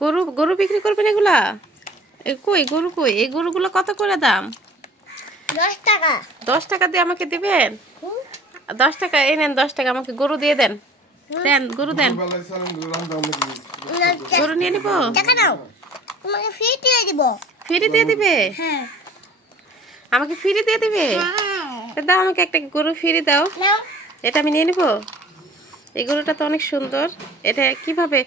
গরু গরু বিক্রি করবেন এগুলা? কই গরু কই? এই গরুগুলো কত করে দাম? 10 টাকা। 10 টাকা দিয়ে আমাকে দিবেন? 10 টাকা এই নেন, 10 টাকা আমাকে গরু দিয়ে দেন। দেন গরু দেন। গরু নিয়ে নিব। টাকা দাও, তোমাকে ফ্রি দিয়ে দিব। ফ্রি দিয়ে দিবে? হ্যাঁ। আমাকে ফ্রি দিয়ে দিবে? দাও আমাকে একটা গরু ফ্রি দাও। নাও। এটা আমি নিয়ে নিব। এই গরুটা তো অনেক সুন্দর। এটা কিভাবে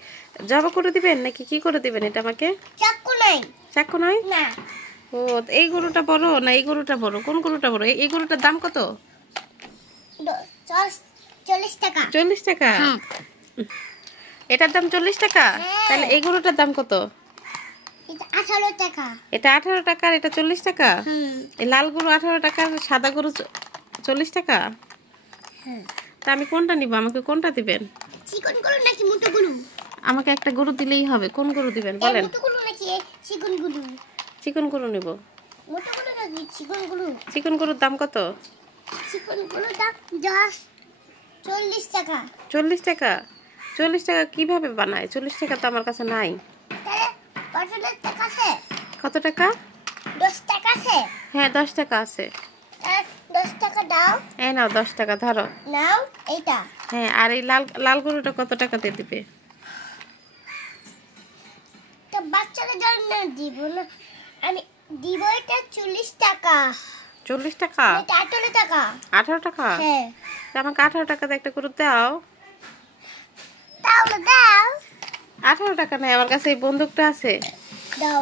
জবা করে দিবেন নাকি কি করে দিবেন এটা আমাকে? চাকু নাই। চাকু নাই? না। ও, এই গরুটা বড় না এই গরুটা বড়? কোন গরুটা বড়? এই গরুটার দাম কত? 40 টাকা। 40 টাকা? এটার দাম 40 টাকা? তাহলে এই গরুটার দাম কত? এটা 18 টাকা। এটা 18 টাকা আর এটা 40 টাকা? এই লাল গরু 18 টাকা, সাদা গরু 40 টাকা? তা আমি কোনটা নিব? আমাকে কোনটা দিবেন? চিকন গরু নাকি মোটা গরু? আমাকে একটা গরু দিলেই হবে। কোন গরু দিবেন বলেন? মোটা গরু নাকি চিকন গরু? চিকন গরু নিব। মোটা গরু নাকি চিকন গরু? চিকন গরুর দাম কত? চিকন গরুর দাম 40 টাকা। 40 টাকা? 40 টাকা কিভাবে বানায়? 40 টাকা তো আমার কাছে নাই। তাহলে কত টাকা আছে? কত টাকা? 10 টাকা আছে। হ্যাঁ 10 টাকা আছে। 10 টাকা দাও। এই নাও 10 টাকা ধরো। নাও এইটা। হ্যাঁ, আর এই লাল লাল গরুটা কত টাকা দিয়ে দিবে? তো বাচ্চাদের জন্য দিব না, আমি দিব এটা 40 টাকা। 40 টাকা? এটা 18 টাকা। 18 টাকা? হ্যাঁ। তা আমাকে 18 টাকা দিয়ে একটা গরু দাও। তাহলে দাও। 18 টাকা নাই আমার কাছে, এই বন্দুকটা আছে। দাও।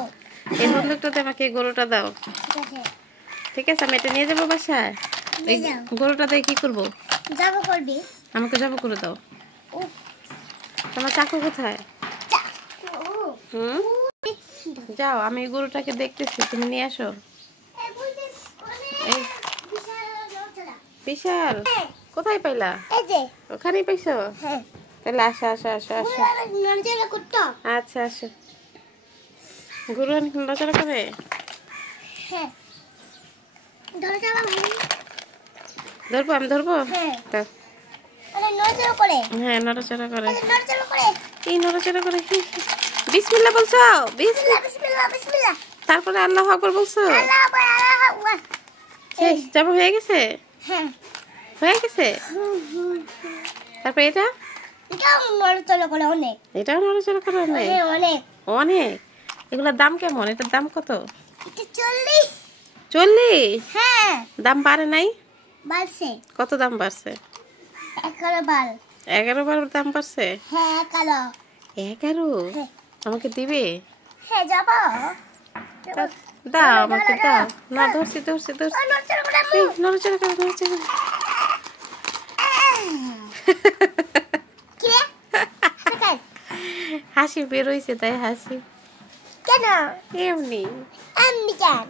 এই বন্দুকটাতে আমাকে এই গরুটা দাও। ঠিক আছে। ঠিক আছে, আমি এটা নিয়ে যাবো বাসায়। এই নিয়ে যাও। গরুটা দিয়ে কি করব? যাব করবি। আমাকে জব করে দাও। ও তোমার চাকু কোথায়? ও হুম, যাও, আমি এই গরুটাকে দেখতেছি, তুমি নিয়ে আসো। এই বিশাল, কোথায় পাইলা? এই যে ওখানেই পাইছো? হ্যাঁ। তাহলে আসো আসো আসো আসো। নড়াচড়া করতো। আচ্ছা আসো। গরু অনেক নড়াচড়া করে? হ্যাঁ। নড়াচড়া ভালো। ধরবো? আমি ধরবো? হ্যাঁ। দাও। আরে নড়াচড়া করে। হ্যাঁ নড়াচড়া করে। নড়াচড়া করে। এই নড়াচড়া করে। বিসমিল্লাহ বলছো? বিসমিল্লাহ বিসমিল্লাহ বিসমিল্লাহ। তারপরে আল্লাহু আকবার বলছো? আল্লাহু আকবার আল্লাহু আকবার। শেষ? যাব হয়ে গেছে? হ্যাঁ। হয়ে গেছে? তারপর এটা? এটাও নড়াচড়া করে অনেক। এটাও নড়াচড়া করে অনেক? হ্যাঁ অনেক। অনেক? এগুলোর দাম কেমন? এটার দাম কত? এটা 40। 40? হ্যাঁ। দাম বাড়ে নাই? বাড়ছে। কত দাম বাড়ছে? 11 বার। 11 বার দাম বাড়ছে? হ্যাঁ 11। 11? হ্যাঁ। আমাকে দিবে? হ্যাঁ যাব। দাও আমাকে দাও। না ধরছি ধরছি ধরছি। নড়াচড়া করে আম্মু। এই, নড়াচড়া করে নড়াচড়া করে। কি রে? হাসি। হাসি বের হইছে তাই হাসি। কেন? এমনি। আমি কেন?